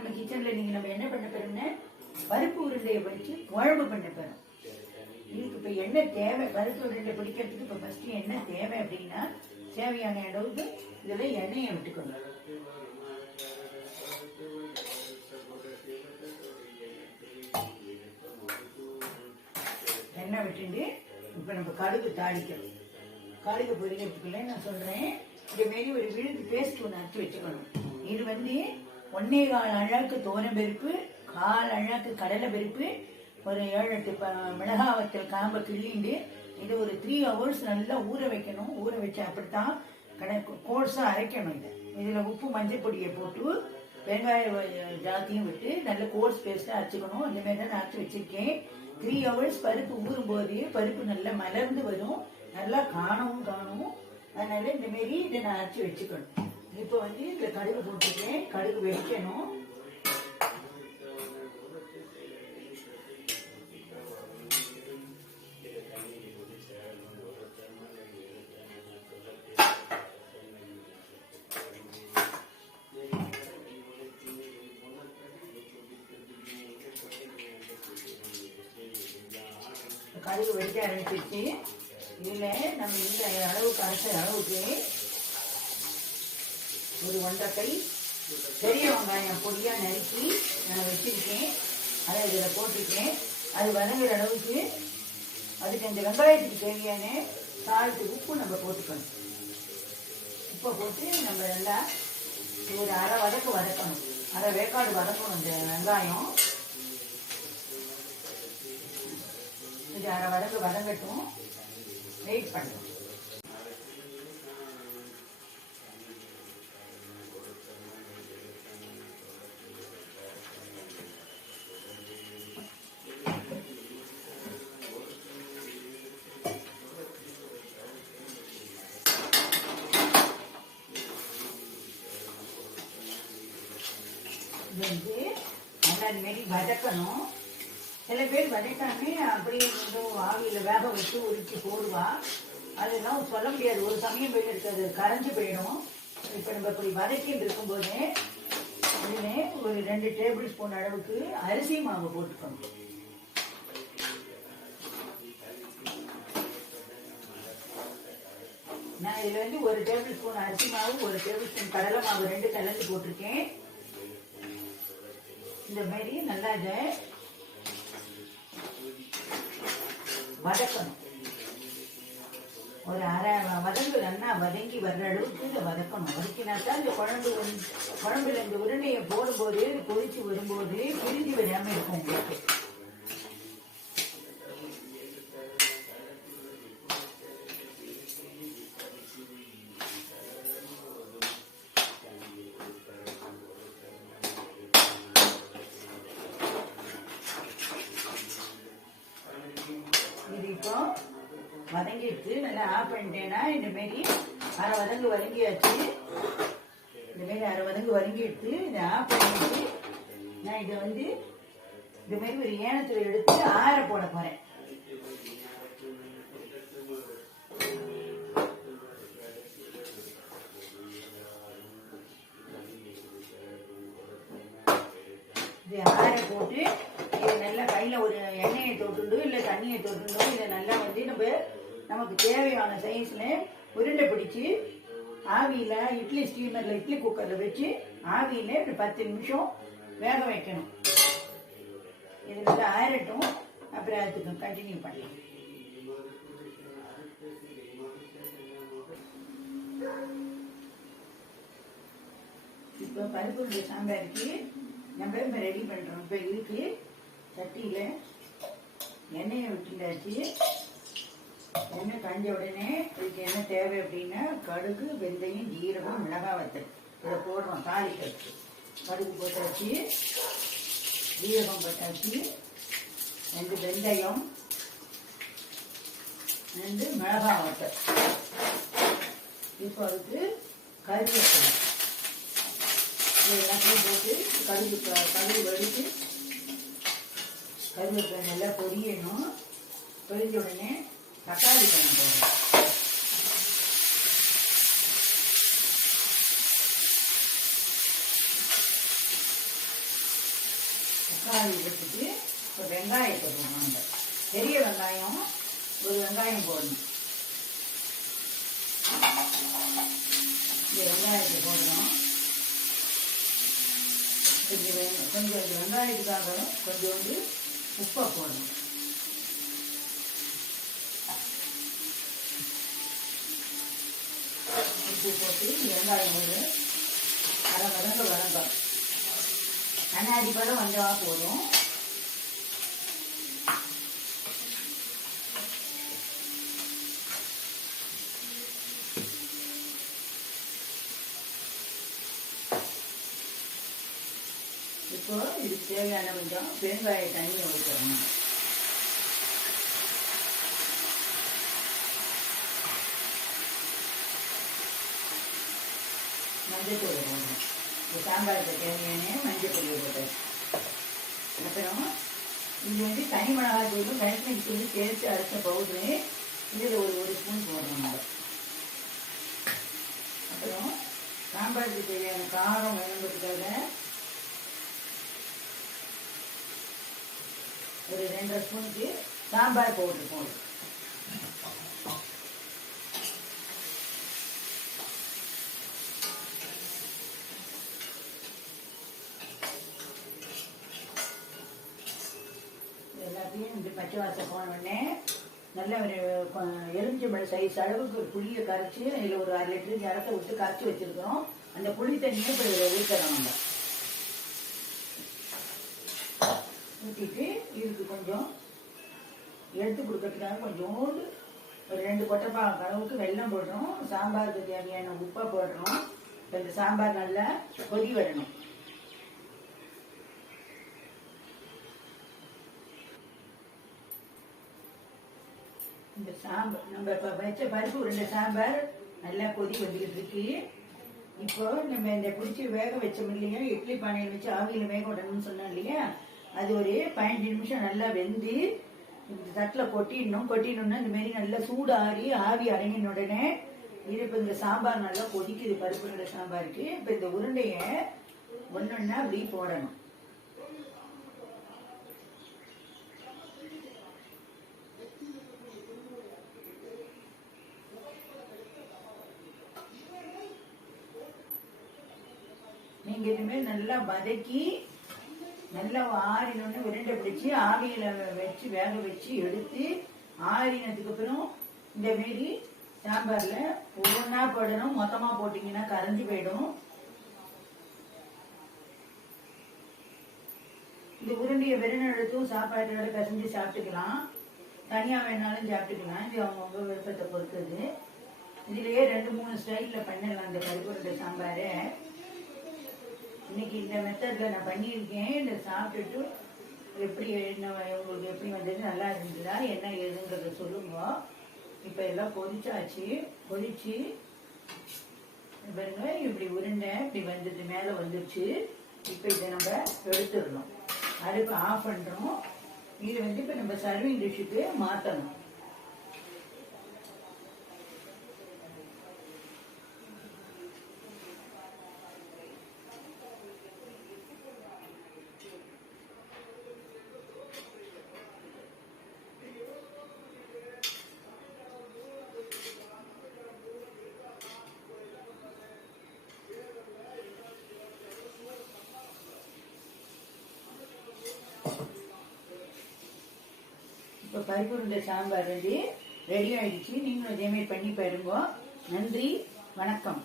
நம்ம கிச்சன்ல நீங்க நம்ம என்ன பண்ண போறோம்னா பருப்பு உருண்டையை வச்சு குழம்பு பண்ண போறோம். இதுக்கு இப்ப என்ன தேவை, பருப்பு உருண்டை பிடிக்கிறதுக்கு இப்ப ஃபர்ஸ்ட் என்ன தேவை அப்படின்னா, தேவையான அளவுக்கு இதுல எண்ணெயை விட்டுக்கணும். எண்ணெய் விட்டுட்டு இப்ப நம்ம கடுகு தாளிக்கணும். கடுகு பொரிக்கிறதுக்குள்ள நான் சொல்றேன், இந்த மாரி ஒரு விழுது பேஸ்ட் ஒன்று அரைச்சி வச்சுக்கணும். இது 1.25 அழகு தோரம் பருப்பு, 1/4 அழகு கடலை பருப்பு, ஒரு 7-8 மிளகாய் வத்தல் காம்பை கிள்ளிண்டு இது ஒரு 3 hours நல்லா ஊற வைக்கணும். ஊற வச்சு அப்படித்தான் கோர்ஸா அரைக்கணும். இதுல உப்பு மஞ்சள் பொடியை போட்டு வெங்காயம் ஜாத்தியும் விட்டு நல்ல கோர்ஸ் பேஸ்டா அரைச்சிக்கணும். அந்த மாதிரி தான் நான் அரைச்சி வச்சிருக்கேன். 3 hours பருப்பு ஊறும் போது பருப்பு நல்லா மலர்ந்து வரும், நல்லா காணும். அதனால இந்த மாரி இதை நான் அரைச்சி வச்சுக்கணும். இப்போ இந்த கடுகு போட்டுருக்கேன். கடுகு வெடிக்கணும். கடுகு வெடிக்க ஆரம்பிச்சிருச்சு. இதுல நம்ம இந்த அளவுக்கு அரைச்ச அளவுக்கு ஒரு 1.5 கை பெரிய வெங்காயம் பொடியா நறுக்கி நான் வச்சிருக்கேன். அதை இதுல போட்டிருக்கேன். அது வதங்குற அளவுக்கு அதுக்கு அந்த வெங்காயத்துக்கு தேவையான சால்ட்டு உப்பு நம்ம போட்டுக்கணும். உப்பை போட்டு நம்ம நல்லா ஒரு அரை வதக்கு வதக்கணும். அரை வேக்காடு வதக்கணும் இந்த வெங்காயம். இது அரை வதக்கு வதங்கட்டும், வெயிட் பண்ணுவோம். நல்லா இந்த மாதிரி வதக்கணும். சில பேர் வதக்காம அப்படியே ஆவியில வேக வச்சு உரிச்சு போடுவா. அதெல்லாம் சொல்ல முடியாது, ஒரு சமயம் போய் இருக்கிறது கரைஞ்சு போயிடும். இப்ப நம்ம இப்படி வதக்கிட்டு இருக்கும் போது இதுல ஒரு 2 டேபிள் ஸ்பூன் அளவுக்கு அரிசி மாவு போட்டுக்கணும். நான் இதுல 1 டேபிள் ஸ்பூன் அரிசி மாவு, 1 டேபிள் ஸ்பூன் கடலை மாவு 2 கலந்து போட்டிருக்கேன். இந்த மாதிரி நல்லா இதை வதக்கணும். ஒரு அரை வதங்கு நல்லா வதங்கி வர்ற அளவுக்கு இதை வதக்கணும். வதக்கினாக்கா இந்த குழம்புல இந்த உருண்டையை போடும்போது கொதிச்சு வரும்போது பிரிஞ்சு விடாம இருக்கும் உங்களுக்கு. இது இப்போ வதங்கிடுச்சு. நல்லா ஆஃப் பண்ணிட்டேன்னா இந்த மாரி அரை வதங்கு வதங்கியாச்சு. இந்த மாரி அரை வதங்கு வதங்கிடுச்சு. இதை ஆஃப் பண்ணிட்டு நான் இதை இந்த மாதிரி ஒரு ஏனத்துல எடுத்து ஆற போட போறேன். இது ஆற போட்டு இதை நல்லா கையில ஒரு எண்ணெயை தொட்டுண்டோ இல்லை தண்ணியை தொட்டுண்டோ இதை நல்லா நமக்கு தேவையான சைஸ்ல உருண்டை பிடிச்சி ஆவியில இட்லி ஸ்டீமர்ல இட்லி குக்கர்ல வச்சு ஆவியில ஒரு 10 நிமிஷம் வேக வைக்கணும். இது நல்லா ஆறட்டும், அப்புறம் அதுக்கு கண்டினியூ பண்ணலாம். இப்போ பருப்பு சாம்பாருக்கு நம்ம இப்போ ரெடி பண்றோம். இப்போ இதுக்கு சட்டியில எண்ணெயை விட்டுண்டாச்சு. எண்ணெய் காஞ்ச உடனே இதுக்கு என்ன தேவை அப்படின்னா கடுகு, வெந்தயம், ஜீரகம், மிளகாய் வத்தல் இதை போடுறோம். தாளிக்கிறதுக்கு கடுகு போட்டாச்சு, ஜீரகம் போட்டாச்சு, 2 வெந்தயம், 2 மிளகாய் வத்தல். இப்போ அதுக்கு கருவேப்பிலை எல்லாத்தையும் போட்டு கடுகு வடித்து கருவேப்பிலை நல்லா பொரியணும். பொரிஞ்ச உடனே தக்காளி பழம் போடணும். தக்காளி வச்சுட்டு இப்போ வெங்காயத்தை போடணும். பெரிய வெங்காயம் ஒரு வெங்காயம் போடணும். இந்த வெங்காயத்தை போடுறோம். கொஞ்சம் வெங்காயத்துக்காக கொஞ்சோண்டு உப்பை போடணும். உப்பு போட்டு வெங்காயம் ஒரு அரை வதங்கும். கண்ணாடி பழம் வந்தா போதும். இப்போ இதுக்கு தேவையான கொஞ்சம் பெருங்காய தண்ணியை ஊற்றணும். மஞ்சள் தூள் போடணும். இந்த சாம்பாருக்கு தேவையான மஞ்சள் தூள் போட்டேன். அப்புறம் இது தனி மிளகாய் தூள் காஷ்மீரி தூள் சேர்த்து அரைச்ச பவுடரு இதில் ஒரு ஸ்பூன் போடணும். அப்புறம் சாம்பாருக்கு தேவையான காரம் வேணுங்கிறதுக்காக ஒரு 2.5 ஸ்பூனுக்கு சாம்பார் பவுடர் போடும். எல்லாத்தையும் இந்த பச்சை வாசம் போன உடனே நல்ல ஒரு எலுமிச்சம்பழம் சைஸ் அளவுக்கு ஒரு புளியை கரைச்சி அதில் ஒரு 1/2 லிட்டர் ஜலத்தை விட்டு கரைச்சி வச்சிருக்கிறோம். அந்த புளி தண்ணியை இப்போ இதில் ஊற்றணும். நம்ம ஊற்றிட்டு இதுக்கு கொஞ்சம் எடுத்து கொடுக்கறதுக்காக கொஞ்சோண்டு ஒரு 2 கொட்டைப்பால் அளவுக்கு வெல்லம் போடுறோம். சாம்பாருக்கு தேவையான உப்பை போடுறோம். இந்த சாம்பார் நல்லா கொதி வரணும். இந்த சாம்பார் நம்ம இப்போ வச்ச பருப்பு உருண்டை சாம்பார் நல்லா கொதி வந்துக்கிட்டு இருக்கு. இப்போ நம்ம இந்த பிடிச்சி வேக வச்சோம் இல்லையா, இட்லி பானையில் வச்சு ஆவியில் வேக விடணும்னு சொன்னோம் இல்லையா, அது ஒரு 15 நிமிஷம் நல்லா வெந்து இந்த தட்டில் கொட்டிடணும்னா இந்த மாதிரி நல்லா சூடாறி ஆவி அடங்கின உடனே இது இப்போ இந்த சாம்பார் நல்லா கொதிக்குது. பருப்பு உருண்டை சாம்பாருக்கு இப்போ இந்த உருண்டையை ஒன்னொன்னா அப்படி போடணும். நீங்க இதுமாரி நல்லா வதக்கி நல்லா ஆறினோன்னு உருண்டை பிடிச்சி ஆவியில வச்சு வேக வச்சு எடுத்து ஆறினதுக்கு அப்புறம் இந்த மாரி சாம்பார்ல ஒவ்வொன்னா போடணும். மொத்தமா போட்டீங்கன்னா கரைஞ்சி போயிடும். இந்த உருண்டையை வெறும் எடுத்தும் சாப்பாட்டோட கசிஞ்சு சாப்பிட்டுக்கலாம். தனியா வேணாலும் சாப்பிட்டுக்கலாம். இது அவங்கவுங்க விருப்பத்தை பொறுத்தது. இதுலயே 2-3 ஸ்டைல்ல பண்ணலாம் இந்த பருப்பு உருண்டை சாம்பாரை. இன்னைக்கு இந்த மெத்தட்ல நான் பண்ணியிருக்கேன். இதை சாப்பிட்டுட்டு எப்படி என்ன உங்களுக்கு எப்படி வந்தது, நல்லா இருந்ததா, என்ன ஏதுங்கிறத சொல்லுங்க. இப்போ எல்லாம் கொதிச்சாச்சு. கொதிச்சு பாருங்க இப்படி உருண்டை இப்படி வந்தது, மேலே வந்துடுச்சு. இப்போ இதை நம்ம எடுத்துடணும். அடுப்பு ஆஃப் பண்ணுறோம். இது இப்போ நம்ம சர்விங் டிஷ்ஷுக்கு மாற்றணும். இப்போ பருப்பு உருண்டை சாம்பார் ரெடி ஆயிடுச்சு. நீங்களும் இதே மாதிரி பண்ணி பாருங்க. நன்றி, வணக்கம்.